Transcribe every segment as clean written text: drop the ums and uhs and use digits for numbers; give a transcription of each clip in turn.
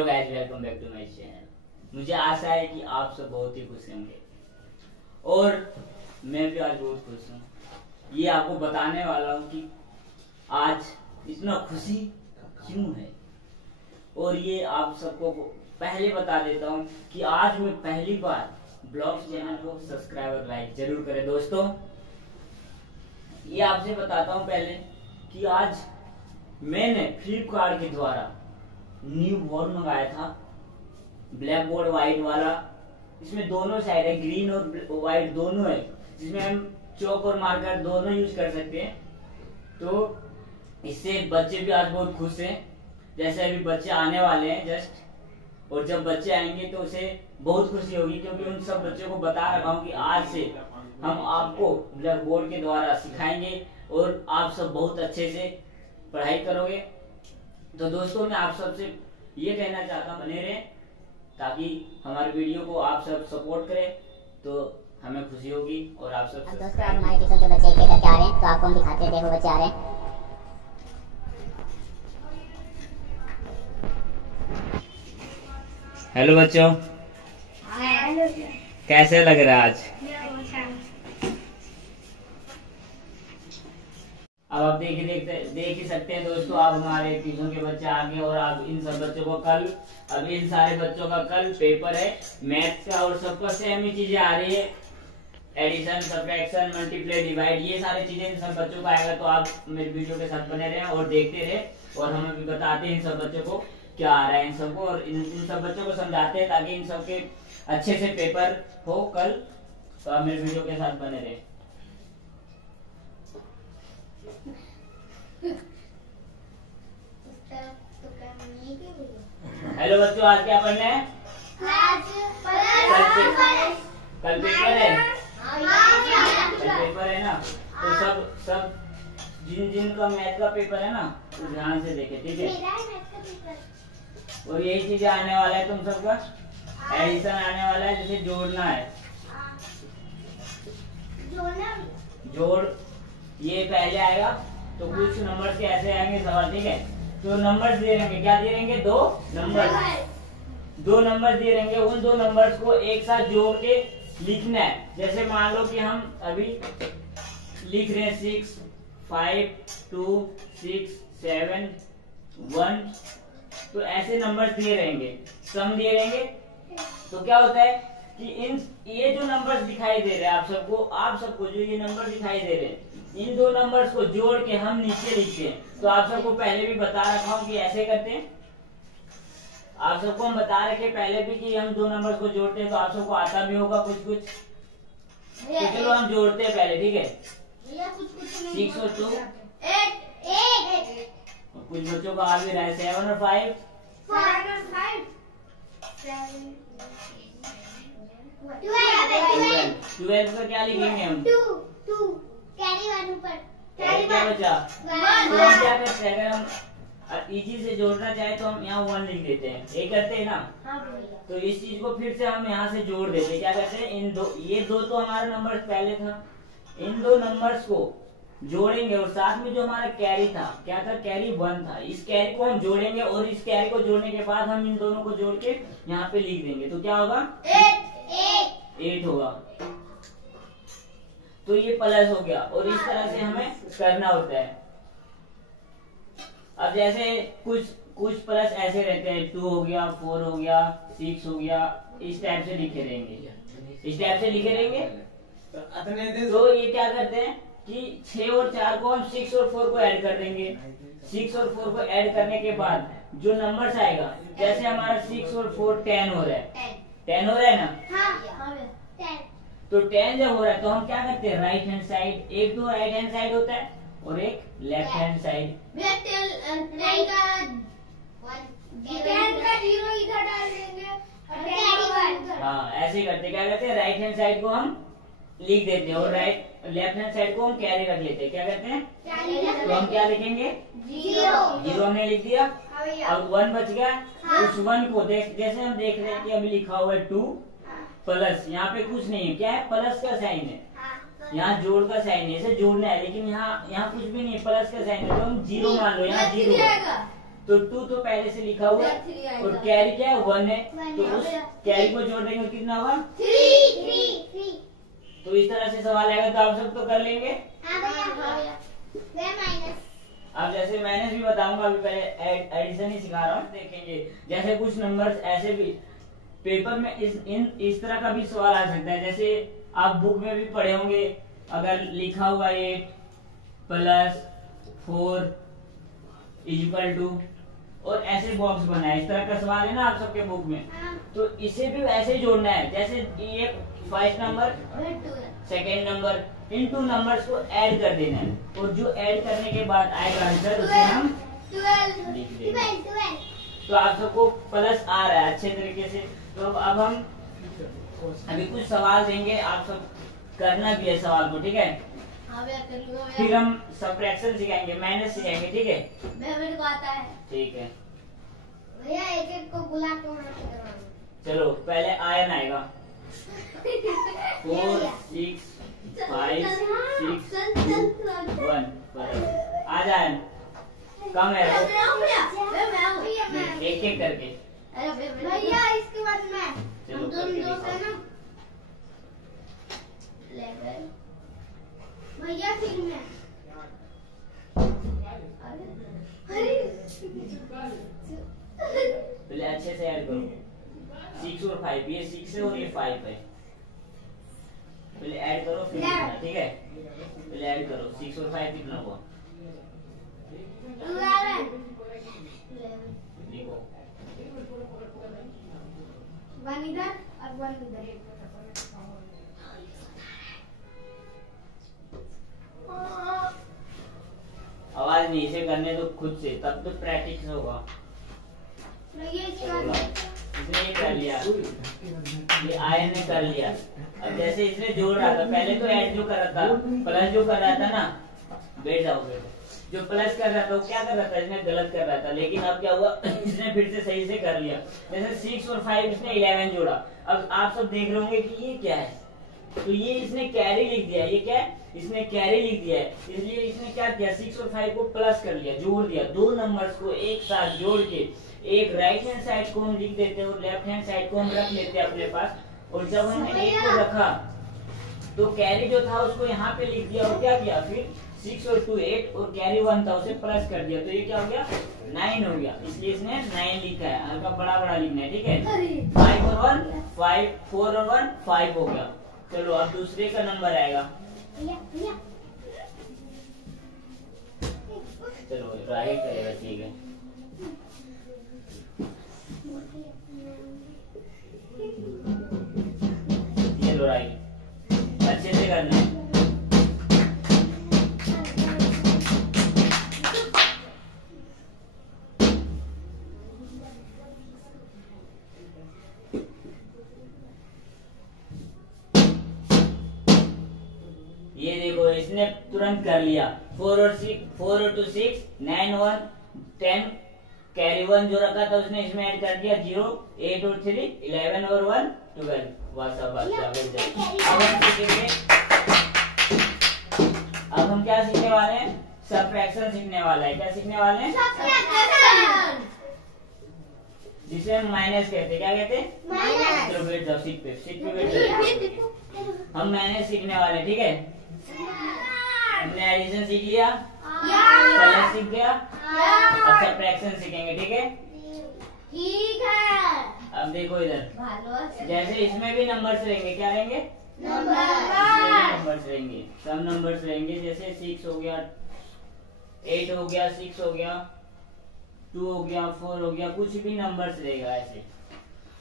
Hello guys, welcome back to my channel. मुझे आशा है कि आप सब बहुत ही खुश होंगे और मैं भी आज बहुत खुश हूँ। ये आपको बताने वाला हूँ कि आज इतना खुशी क्यों है, और ये आप सबको पहले बता देता हूँ कि आज मैं पहली बार ब्लॉग चैनल को सब्सक्राइब और लाइक जरूर करें दोस्तों। ये आपसे बताता हूँ पहले कि आज मैंने फ्लिपकार्ट के द्वारा न्यू बोर्ड मंगाया था, ब्लैक बोर्ड व्हाइट वाला। इसमें दोनों साइड है, ग्रीन और व्हाइट दोनों है, जिसमें हम चौक और मार्कर दोनों यूज कर सकते हैं। तो इससे बच्चे भी आज बहुत खुश हैं। जैसे अभी बच्चे आने वाले हैं जस्ट, और जब बच्चे आएंगे तो उसे बहुत खुशी होगी, क्योंकि उन सब बच्चों को बता रखा हूँ कि आज से हम आपको ब्लैक बोर्ड के द्वारा सिखाएंगे और आप सब बहुत अच्छे से पढ़ाई करोगे। तो दोस्तों, मैं आप सबसे ये कहना चाहता हूँ, बने रहें ताकि हमारे वीडियो को आप सब सपोर्ट करें, तो हमें खुशी होगी। और आप सब दोस्तों, अब हमारे ट्यूशन के बच्चे एक करके आ रहे हैं, तो आपको हम दिखाते हैं। देखो बच्चे आ रहे हैं। हेलो बच्चों, कैसे लग रहा है आज? अब आप देख ही सकते हैं दोस्तों, आप हमारे ट्यूशन के बच्चे आ गए और आप इन सब बच्चों को कल, अब इन सारे बच्चों का कल पेपर है मैथ्स का, और सबको सेम ही चीजें आ रही है, एडिशन, सब्ट्रैक्शन, मल्टीप्लाई, डिवाइड, ये सारी चीजें इन सब बच्चों का आएगा। तो आप मेरे वीडियो के साथ बने रहें और देखते रहे, और हम अभी बताते हैं इन सब बच्चों को क्या आ रहा है इन सबको, और इन सब बच्चों को समझाते हैं ताकि इन सबके अच्छे से पेपर हो कल। तो आप मेरे वीडियो के साथ बने रहे। हेलो बच्चों, आज क्या पढ़ना है? कल पेपर है, कल पेपर है ना। तो सब जिनका मैथ का पेपर है ना, तो ध्यान से देखे, ठीक है। और यही चीजें आने वाला है तुम सबका, एडिशन आने वाला है, जैसे जोड़ना है, जोड़ ये पहले आएगा। तो कुछ नंबर्स के ऐसे आएंगे सवाल, ठीक है। तो नंबर्स दे रहेंगे, क्या दे रहेंगे? दो नंबर्स दे रहेंगे। उन दो नंबर्स को एक साथ जोड़ के लिखना है। जैसे मान लो कि हम अभी लिख रहे हैं 6, 5, 2, 6, 7, 1, तो ऐसे नंबर्स दिए रहेंगे, सम दिए रहेंगे। तो क्या होता है कि ये जो नंबर्स दिखाई दे रहे हैं आप सबको जो ये नंबर दिखाई दे रहे हैं, इन दो नंबर्स को जोड़ के हम नीचे लिखते हैं। तो आप सबको पहले भी बता रखा हूँ कि ऐसे करते हैं। आप सबको हम बता रखे पहले भी कि हम दो नंबर्स को जोड़ते हैं, तो आप सबको आता भी होगा कुछ। तो चलो हम जोड़ते हैं पहले, ठीक है। 6 और 2, 8। कुछ बच्चों को आ भी रहा है 7 और 5। 12 का क्या लिखेंगे हम? 2 कैरी 1 ऊपर, कैरी क्या बचा? 1। तो हम क्या करते हैं, अगर हम इजी से जोड़ना चाहे तो हम यहाँ 1 लिख देते हैं, ये करते हैं ना। तो इस चीज को फिर से हम यहाँ से जोड़ देते हैं। क्या करते हैं, ये दो तो हमारा नंबर पहले था, इन दो नंबर्स को जोड़ेंगे, और साथ में जो हमारा कैरी था, क्या था? कैरी 1 था। इस कैरी को हम जोड़ेंगे, और इस कैरी को जोड़ने के बाद हम इन दोनों को जोड़ के यहाँ पे लिख देंगे। तो क्या होगा? 8 होगा। तो ये प्लस हो गया, और इस तरह से हमें करना होता है। अब जैसे कुछ प्लस ऐसे रहते हैं, 2 हो गया, 4 हो गया, 6 हो गया, इस टाइप से लिखे रहेंगे। तो ये क्या करते हैं कि 6 और 4 को हम 6 और 4 को ऐड कर देंगे। 6 और 4 को ऐड करने के बाद जो नंबर्स आएगा, जैसे हमारा 6 और 4 10 हो रहा है, 10 हो रहा है ना। तो 10 जब हो रहा है तो हम क्या करते हैं, राइट हैंड साइड, एक तो राइट हैंड साइड होता है और एक लेफ्ट हैंड साइड। हाँ, ऐसे करते, क्या करते हैं, राइट हैंड साइड को हम लिख देते हैं और लेफ्ट हैंड साइड को हम कैरी रख लेते हैं। क्या करते हैं, तो हम क्या लिखेंगे? 0 हमने लिख दिया। अब 1 बच गया। उस 1 को जैसे हम देख रहे हैं कि अभी लिखा हुआ है 2 प्लस, यहाँ पे कुछ नहीं है, क्या है? प्लस का साइन है, यहाँ जोड़ का साइन है, इसे जोड़ना है, लेकिन यहाँ कुछ भी नहीं है, प्लस का साइन है। तो हम 0 मान लो, यहाँ 0 है, तो 2 तो पहले से लिखा हुआ है और कैरी क्या है 1 है, तो उस कैरी को जोड़ देंगे कितना होगा 3। तो इस तरह से सवाल आएगा। तो आप सब तो कर लेंगे। हाँ भैया माइनस। अब जैसे माइनस भी बताऊंगा, अभी पहले एडिशन ही सिखा रहा हूँ, देखेंगे। जैसे कुछ नंबर्स ऐसे भी पेपर में इस तरह का भी सवाल आ सकता है। जैसे आप बुक में भी पढ़े होंगे, अगर लिखा हुआ 8 + 4 = 2 और ऐसे बॉक्स बना है, इस तरह का सवाल है ना आप सबके बुक में। तो इसे भी ऐसे ही जोड़ना है, जैसे ये फर्स्ट नंबर सेकेंड नंबर, इन 2 नंबर्स को ऐड कर देना है और जो ऐड करने के बाद आएगा आंसर उसे हम लिख देंगे। तो आप सबको प्लस आ रहा है अच्छे तरीके से। तो अब हम अभी कुछ सवाल देंगे, आप सब करना भी है सवाल को, ठीक है। फिर हम सबट्रैक्शन सिखाएंगे, माइनस सिखाएंगे, ठीक है। मेरे को आता है। ठीक है भैया एक को बुला के वहाँ पे करवाना। चलो पहले आयन आएगा 4 6 5 6 2 1 आ जाए। कम है एक एक करके। भैया इसके बाद मैं चलो हम करके दोनों से ना भैया फिर मैं पहले अच्छे से ऐड करो 6 और 5, ये 6 है और ये 5 है। पहले ऐड करो फिर लिखना, ठीक है। पहले ऐड करो 6 और 5 कितना हुआ 11 लिखो। 1 इधर और 1 इधर। आवाज नहीं से करने तो खुद से, तब तो प्रैक्टिस होगा। इसने ये कर लिया, ये आयन ने कर लिया। अब जैसे इसने जोड़ रहा था, पहले तो ऐड जो कर रहा था, प्लस जो कर रहा था ना, बैठ जाओ बैठ जाओ। जो प्लस कर रहा था वो क्या कर रहा था, इसने गलत कर रहा था। लेकिन अब क्या हुआ इसने फिर से सही से कर लिया। जैसे 6 और 5 इसने 11 जोड़ा। अब आप सब देख रहे होंगे कि ये क्या है, तो ये इसने कैरी लिख दिया। ये क्या है, इसने कैरी लिख दिया है, इसलिए इसने क्या किया 6 और 5 को प्लस कर लिया, जोड़ दिया। 2 नंबर्स को एक साथ जोड़ के एक राइट हैंड साइड को हम लिख देते हैं और लेफ्ट हैंड साइड को हम रख लेते हैं अपने पास। और जब हमने एक को रखा तो कैरी जो था उसको यहाँ पे लिख दिया और क्या किया, फिर 6 और 2 8 और कैरी 1 था उसे प्लस कर दिया। तो ये क्या हो गया 9 हो गया, इसलिए इसने 9 लिखा है। हल्का बड़ा बड़ा लिखना है, ठीक है। 5 और 1 5, 4 और 1 5 हो गया। चलो अब दूसरे का नंबर आएगा। चलो राइट करेगा, ठीक है। ये लो राइट, अच्छे से करना है। ये देखो इसने तुरंत कर लिया। 4 और 2 6 9 1 10 कैरी 1 जो रखा था उसने इसमें ऐड कर दिया 0 8 और 3 11 और 1 12। बस अब हम क्या सीखने वाले हैं, सबट्रैक्शन सीखने वाला है। क्या सीखने वाले हैं, जिसे हम माइनस कहते हैं। क्या कहते हैं, चलो बैठ जाओ सीट पे बैठ जाओ। हम माइनस सीखने वाले हैं, ठीक है। हमने एडिशन सीख लिया, प्लस सीख गया, अब सबट्रैक्शन सीखेंगे, ठीक है। ठीक है। अब देखो इधर, जैसे इसमें भी नंबर्स रहेंगे, क्या रहेंगे, नंबर्स रहेंगे, सब नंबर्स रहेंगे। जैसे 6 हो गया, 8 हो गया, 6 हो गया, 2 हो गया, 4 हो गया, कुछ भी नंबर्स रहेगा ऐसे।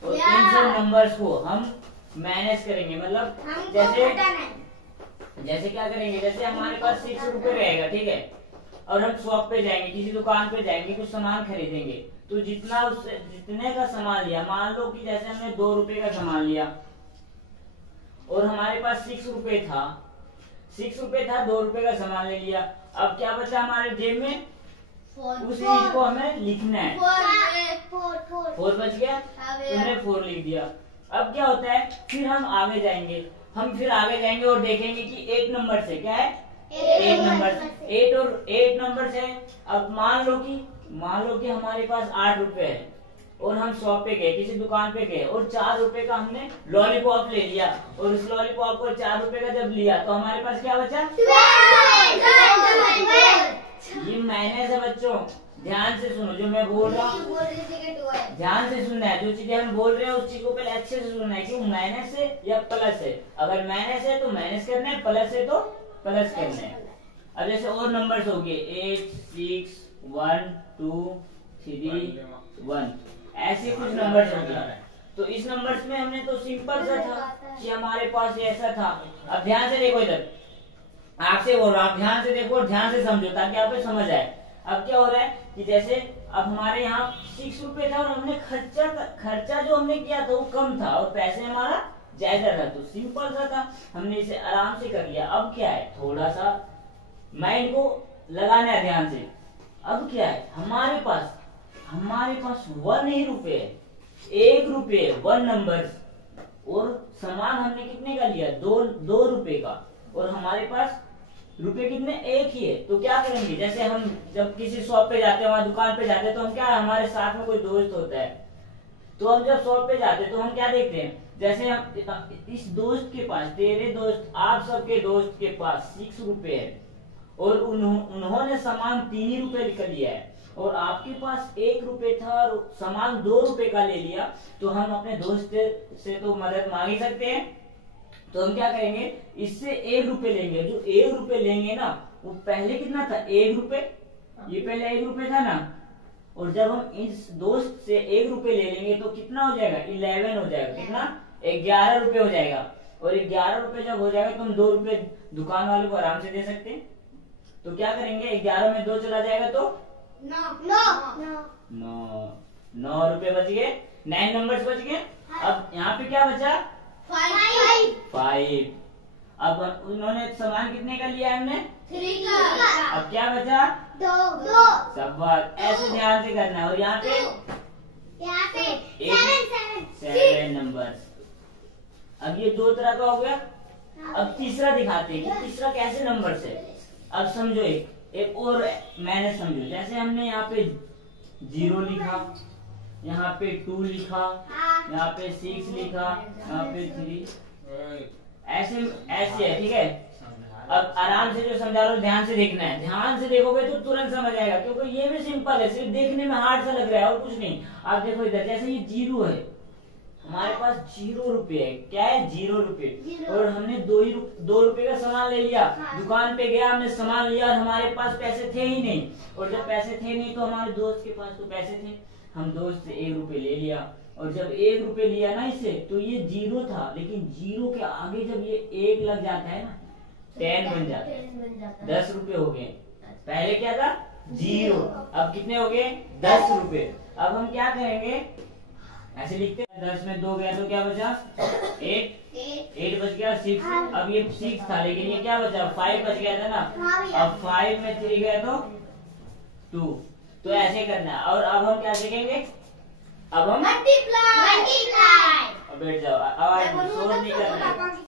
और इन सब नंबर्स को हम मैनेज करेंगे, मतलब जैसे क्या करेंगे, जैसे हमारे पास 6 रुपए रहेगा, ठीक है। और हम शॉप पे जाएंगे, किसी दुकान पे जाएंगे, कुछ सामान खरीदेंगे। तो जितने का सामान लिया, मान लो कि जैसे हमने 2 रुपए का सामान लिया और हमारे पास 6 रुपए था, 2 रुपए का सामान ले लिया। अब क्या बचा हमारे जेब में, उस चीज को हमें लिखना है। 4 बच गया, तुमने 4 लिख दिया। अब क्या होता है, फिर हम आगे जाएंगे और देखेंगे कि 8 नंबर से क्या है, 8 नंबर 8 और 8 नंबर से। अब मान लो कि मान लो कि हमारे पास 8 रुपए है और हम शॉप पे गए, किसी दुकान पे गए और 4 रुपए का हमने लॉलीपॉप ले लिया और उस लॉलीपॉप को 4 रुपए का जब लिया तो हमारे पास क्या बचा? ये माइनस है बच्चों, ध्यान से सुनो जो मैं बोल रहा हूँ, ध्यान से सुनना है। जो चीजें हम बोल रहे हैं उस चीज को पहले अच्छे से सुनना है कि माइनस है या प्लस है। अगर माइनस है तो माइनस करना है, प्लस है तो प्लस करना है। अब जैसे और नंबर्स हो गए 8, 6, 1, 2, 3, 1, ऐसे कुछ नंबर्स हो गए। तो इस नंबर्स में हमने तो सिंपल सा था कि हमारे पास ऐसा था। अब ध्यान से देखो, इधर आपसे बोल रहा हूं, आप ध्यान से देखो और ध्यान से समझो ताकि आपको समझ आए। अब क्या हो रहा है कि जैसे अब हमारे यहाँ 6 रुपए था और हमने खर्चा जो हमने किया था वो कम था और पैसे हमारा ज्यादा था, तो सिंपल सा था, हमने इसे आराम से कर लिया। अब क्या है, थोड़ा सा माइंड को लगाना है ध्यान से। अब क्या है, हमारे पास 1 ही रुपए है, 1 रुपए, 1 नंबर, और सामान हमने कितने का लिया? 2 रुपए का, और हमारे पास रुपए कितने? 1 ही है। तो क्या करेंगे, जैसे हम जब किसी शॉप पे जाते हैं, वहां दुकान पे जाते हैं, तो हम क्या, हमारे साथ में कोई दोस्त होता है, तो हम जब शॉप पे जाते हैं तो हम क्या देखते हैं, जैसे हम इस दोस्त के पास, तेरे दोस्त, आप सबके दोस्त के पास 6 रुपए है और उन्होंने सामान 3 ही रुपए निकल लिया है और आपके पास 1 रुपए था और सामान 2 रुपए का ले लिया, तो हम अपने दोस्त से तो मदद मांग ही सकते हैं। तो हम क्या करेंगे, इससे 1 रुपए लेंगे। जो 1 रुपए लेंगे ना, वो पहले कितना था? 1 रुपए, ये पहले 1 रुपए था ना, और जब हम इस दोस्त से 1 रुपए ले लेंगे तो कितना हो जाएगा? 11 हो जाएगा। कितना? 11 रुपए हो जाएगा। और 11 रुपए जब हो जाएगा तो हम 2 रुपए दुकान वाले को आराम से दे सकते हैं। तो क्या करेंगे, 11 में 2 चला जाएगा तो 9 रुपए बच गए, 9 नंबर्स बच गए। अब यहाँ पे क्या बचा? 5। अब उन्होंने सामान कितने का लिया हमने? 3 का। अब क्या बचा? 2। सब बात ऐसे ध्यान से करना है। और यहाँ पे 7 नंबर्स। अब ये 2 तरह का हो गया। अब तीसरा दिखाते हैं कि तीसरा कैसे नंबर से। अब समझो, एक और मैंने समझो, जैसे हमने यहाँ पे 0 लिखा, यहाँ पे 2 लिखा, यहाँ पे 6 लिखा, यहाँ पे 3, ऐसे है, ठीक है। अब आराम से जो समझा रहा हूँ ध्यान से देखना है, ध्यान से देखोगे तो तुरंत समझ आएगा, क्योंकि ये भी सिंपल है, सिर्फ देखने में हार्ड सा लग रहा है और कुछ नहीं। आप देखो इधर, जैसे ये 0 है, हमारे पास 0 रुपए है। क्या है? 0 रुपए। और हमने 2 रुपए का सामान ले लिया, दुकान पे गया, हमने सामान लिया और हमारे पास पैसे थे ही नहीं। और जब पैसे थे नहीं तो हमारे दोस्त के पास तो पैसे थे, हम दोस्त से 1 रुपए ले लिया। और जब 1 रुपए लिया ना इससे, तो ये 0 था, लेकिन 0 के आगे जब ये 1 लग जाता है ना, 10 बन जाता है, 10 रुपए हो गए। पहले क्या था? 0। अब कितने हो गए? 10 रुपए। अब हम क्या करेंगे, ऐसे लिखते हैं, 10 में 2 गया तो क्या बचा? 8 बच गया। 6, अब ये 6 था, लेकिन ये क्या बचा? 5 बच गया था ना। अब 5 में 3 गया तो 2। तो ऐसे करना है। और अब हम क्या सीखेंगे, अब हम मल्टीप्लाई। बैठ जाओ, आवाज शोर नहीं करना है।